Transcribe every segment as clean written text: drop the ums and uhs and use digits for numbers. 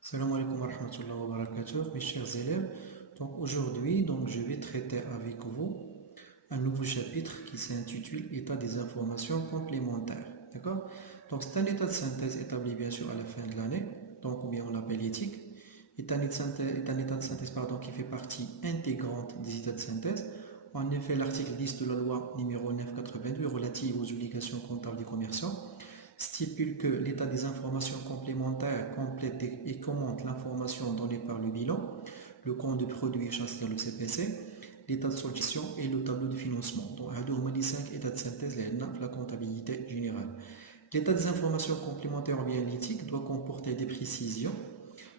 Salam alaikum wa rahmatullahi wa barakatuh, mes chers élèves. Donc aujourd'hui, je vais traiter avec vous un nouveau chapitre qui s'intitule État des informations complémentaires. D'accord? Donc c'est un état de synthèse établi bien sûr à la fin de l'année, donc ou bien on l'appelle éthique. Est un état de synthèse qui fait partie intégrante des états de synthèse. En effet, l'article 10 de la loi numéro 982 relative aux obligations comptables des commerçants stipule que l'état des informations complémentaires complète et commente l'information donnée par le bilan, le compte de produit échéancier, le CPC, l'état de souscription et le tableau de financement. Donc, il y a 5 états de synthèse de la comptabilité générale. L'état des informations complémentaires ou bien l'éthique doit comporter des précisions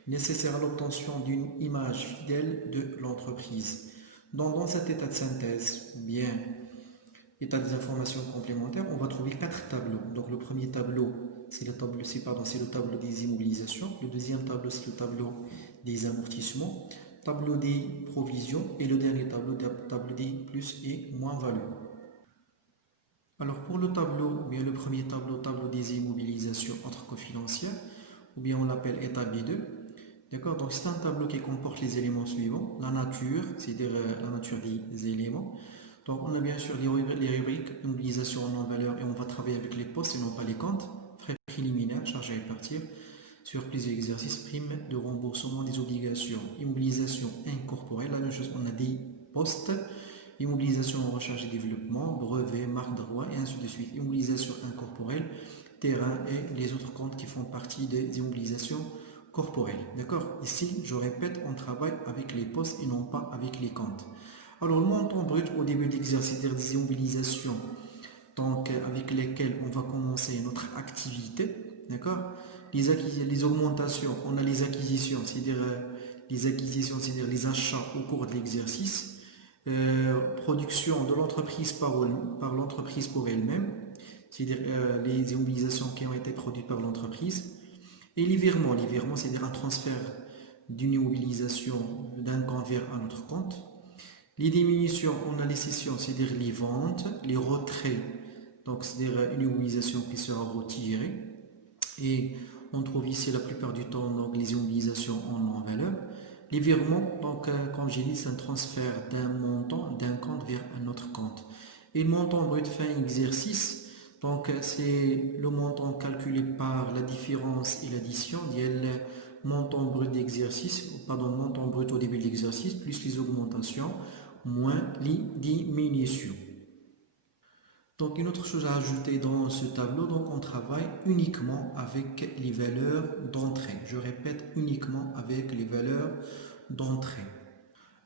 nécessaires à l'obtention d'une image fidèle de l'entreprise. Donc, dans cet état de synthèse, bien état des informations complémentaires, on va trouver 4 tableaux. Donc le premier tableau, c'est le tableau des immobilisations. Le deuxième tableau, c'est le tableau des amortissements, tableau des provisions et le dernier tableau des plus et moins-values. Alors pour le tableau, bien le premier tableau des immobilisations entre cofinancières, ou bien on l'appelle état B2. D'accord. Donc c'est un tableau qui comporte les éléments suivants. La nature, c'est-à-dire la nature des éléments. Donc on a bien sûr les rubriques, immobilisation en non-valeur et on va travailler avec les postes et non pas les comptes. Frais préliminaires, charges à répartir sur plusieurs exercices, primes de remboursement des obligations, immobilisation incorporelle, la même chose, on a des postes, immobilisation en recherche et développement, brevet, marque de droit et ainsi de suite, immobilisation incorporelle, terrain et les autres comptes qui font partie des immobilisations corporelles. D'accord. Ici, je répète, on travaille avec les postes et non pas avec les comptes. Alors, le montant brut au début d'exercice, c'est-à-dire des immobilisations donc, avec lesquelles on va commencer notre activité. D'accord. Les augmentations, on a les acquisitions, c'est-à-dire les achats au cours de l'exercice. Production de l'entreprise par l'entreprise pour elle-même, c'est-à-dire les immobilisations qui ont été produites par l'entreprise. Et les virements, c'est-à-dire un transfert d'une immobilisation d'un compte vers un autre compte. Les diminutions, on a les cessions, c'est-à-dire les ventes, les retraits, donc c'est-à-dire une immobilisation qui sera retirée. Et on trouve ici la plupart du temps donc, les immobilisations en non-valeur. Les virements, donc comme j'ai dit, c'est un transfert d'un montant d'un compte vers un autre compte. Et le montant brut fin exercice, donc c'est le montant calculé par la différence et l'addition, le montant brut d'exercice, pardon, montant brut au début de l'exercice, plus les augmentations, moins les diminutions. Donc une autre chose à ajouter dans ce tableau, donc on travaille uniquement avec les valeurs d'entrée. Je répète, uniquement avec les valeurs d'entrée.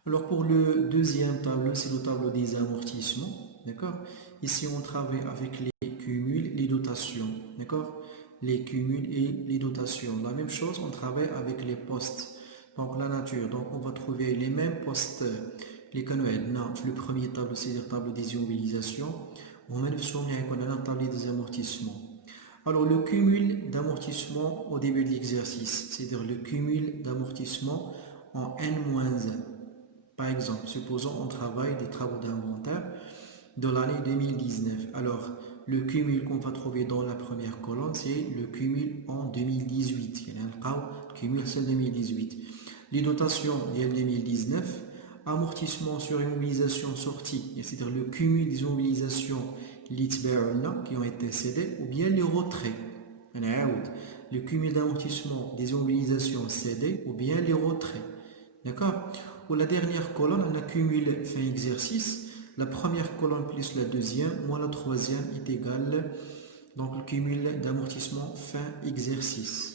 Alors pour le deuxième tableau, c'est le tableau des amortissements. D'accord. Ici, on travaille avec les cumuls, les dotations. D'accord. Les cumuls et les dotations. La même chose, on travaille avec les postes. Donc la nature. Donc on va trouver les mêmes postes. Les canaux. Le premier tableau, c'est le tableau des immobilisations. On a un tableau des amortissements. Alors le cumul d'amortissement au début de l'exercice, c'est-à-dire le cumul d'amortissement en N-1. Par exemple, supposons on travaille des travaux d'inventaire de l'année 2019. Alors, le cumul qu'on va trouver dans la première colonne, c'est le cumul en 2018. Il y a un cumul, c'est 2018. Les dotations, il y a 2019. Amortissement sur immobilisation sortie, c'est-à-dire le cumul des immobilisations qui ont été cédées, ou bien les retraits. Le cumul d'amortissement des immobilisations cédées, ou bien les retraits. D'accord. Pour la dernière colonne, on accumule fin exercice. La première colonne plus la deuxième, moins la troisième est égale. Donc le cumul d'amortissement fin exercice.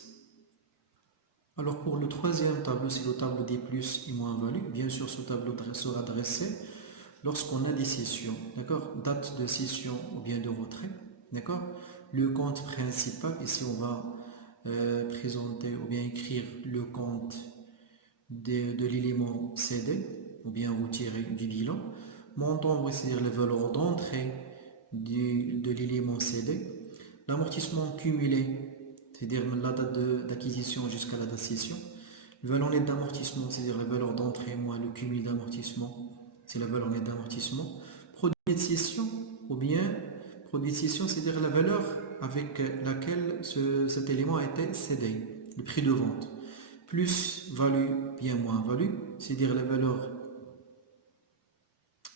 Alors pour le troisième tableau, c'est le tableau des plus et moins-values. Bien sûr, ce tableau sera dressé lorsqu'on a des cessions. D'accord. Date de cession ou bien de retrait. D'accord. Le compte principal, ici on va présenter ou bien écrire le compte de l'élément cédé ou bien retiré du bilan. Montant, c'est-à-dire la valeur d'entrée de l'élément cédé. L'amortissement cumulé, c'est-à-dire la date d'acquisition jusqu'à la date de cession. Le valeur nette d'amortissement, c'est-à-dire la valeur d'entrée moins le cumul d'amortissement, c'est la valeur nette d'amortissement. Produit de cession, ou bien produit de cession, c'est-à-dire la valeur avec laquelle cet élément a été cédé, le prix de vente. plus value bien moins value, c'est-à-dire la valeur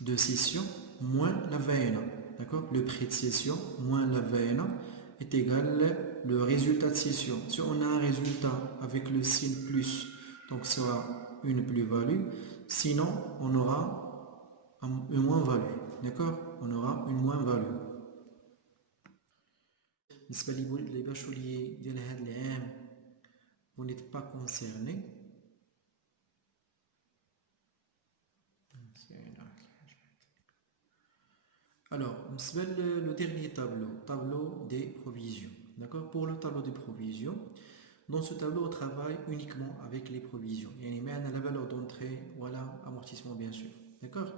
de cession moins la VNA. D'accord? Le prix de cession moins la VNA est égal le résultat de cession. Si on a un résultat avec le signe plus, donc ce sera une plus-value. Sinon, on aura une moins-value. D'accord? On aura une moins-value. Les bacheliers de l'AM, vous n'êtes pas concernés. Alors, le dernier tableau, tableau des provisions. D'accord? Pour le tableau des provisions, dans ce tableau, on travaille uniquement avec les provisions. Il y a la valeur d'entrée, voilà, amortissement bien sûr. D'accord?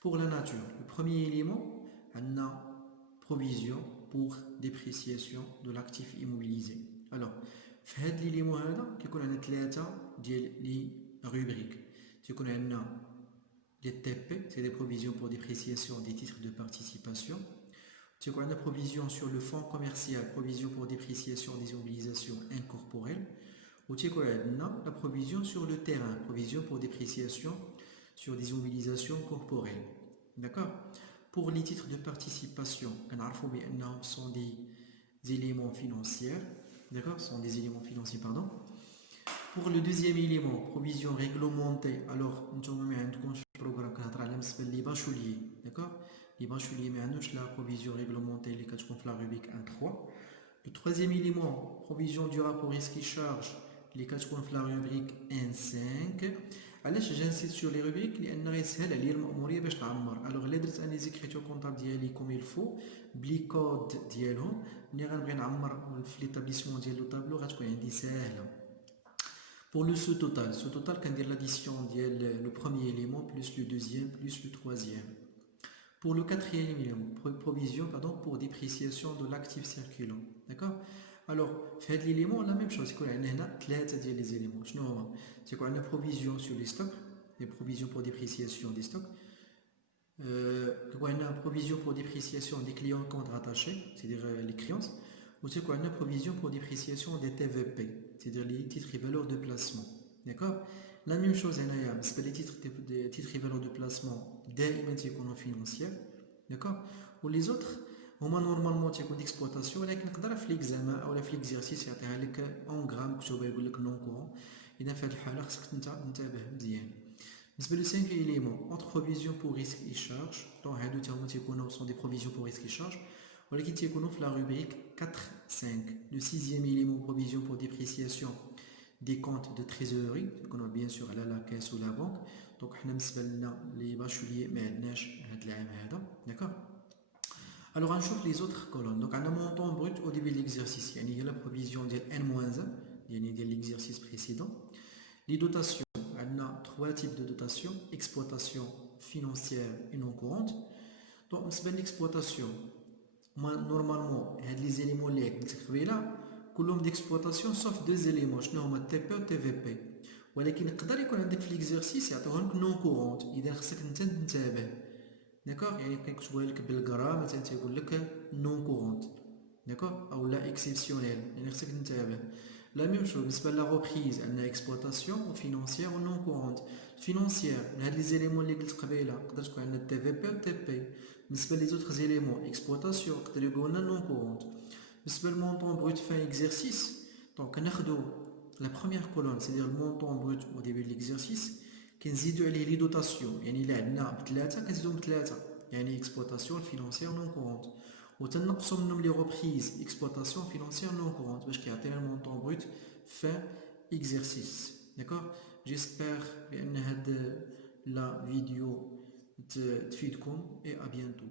Pour la nature, le premier élément, on a provision pour dépréciation de l'actif immobilisé. Alors, في هذا l'élément هذا كيكون عندنا ثلاثة ديال لي rubriques. تيكون عندنا les TP, c'est des provisions pour dépréciation des titres de participation. Tu as une provision sur le fonds commercial, provision pour dépréciation des immobilisations incorporelles. Ou tu as la provision sur le terrain, provision pour dépréciation sur des immobilisations corporelles. D'accord? Pour les titres de participation, ce sont des éléments financiers. D'accord? Ce sont des éléments financiers, pardon. Pour le deuxième élément, provision réglementée, alors nous avons un programme qui s'appelle les bacheliers. D'accord? Les bacheliers, mais la provision réglementée, les cas de la rubrique 1.3. Le troisième élément, provision du rapport risque et charge, les cas de la rubrique 1.5. Alors, j'insiste sur les rubriques, les NRSL, les المأمورية باش تعمر. Alors, les درت les écritures comptables ديالي comme il faut, بلي كود ديالهم, ملي غنبغي نعمر في l'établissement ديال لو طابلو غتكون عندي ساهلة. Pour le sous-total, quand dire l'addition le premier élément plus le deuxième plus le troisième. Pour le quatrième élément, provision pour dépréciation de l'actif circulant. D'accord? Alors, fait l'élément, la même chose, c'est qu'on a les éléments. C'est qu'on a une provision sur les stocks, des provisions pour dépréciation des stocks. On a une provision pour dépréciation des clients comptes rattachés, c'est-à-dire les créances. Ou c'est quoi une provision pour dépréciation des TVP, c'est-à-dire les titres et valeurs de placement. D'accord? La même chose, c'est les titres et valeurs de placement des économies financières. D'accord? Ou les autres, on a normalement une d'exploitation, mais on peut l'examen ou l'exercice en grammes, que je vais vous non courant. Et dans ce cas-là, بالنسبة للcinquième élément, entre provision pour risque et charge, donc ce sont des provisions pour risque et charge, ولكن تيكونوا في la rubrique 4.5. Le sixième élément, provision pour dépréciation des comptes de trésorerie, qu'on bien sûr la caisse ou la banque. Donc حنا بالنسبة لنا les bacheliers ما عندناش هاد العام هذا. D'accord? Alors on chauffe les autres colonnes. Donc on a un montant brut au début de l'exercice. Il y a la provision de N-1, de l'exercice précédent. Les dotations, on a trois types de dotations, exploitation financière et non courante. Donc on l'exploitation. Normalement, les éléments اللي là, كلهم d'exploitation sauf deux éléments, شنو هما TP و TVP. ولكن يقدر يكون عندك في l'exercice يعطوها لك non courante، إذا خصك أنت تنتبه. داكوغ؟ يعني كيكتبوها لك بالغرام مثلا تيقول لك non courante. داكوغ؟ أو لا exceptionnel، يعني خصك تنتبه. La même chose, بالنسبة لا reprise عندنا exploitation financière و non courante. Financière، هاد les éléments اللي قلت قبيله تقدر تكون عندنا TVP و TP. بالنسبة les autres éléments, exploitation, تقدر يقولنا non courante. بالنسبة montant brut fin exercice, donc ناخدو la première colonne, c'est-à-dire le montant brut au début de l'exercice, كنزيدو عليه les dotations, يعني إلا عندنا بثلاثة كنزيدو بثلاثة، يعني exploitation financière non courante. وتنقصو منهم les reprises, exploitation financière non courante, باش كيعطينا le montant brut fin exercice. D'accord? J'espère بأن هاد la vidéo تفيدكم et à bientôt.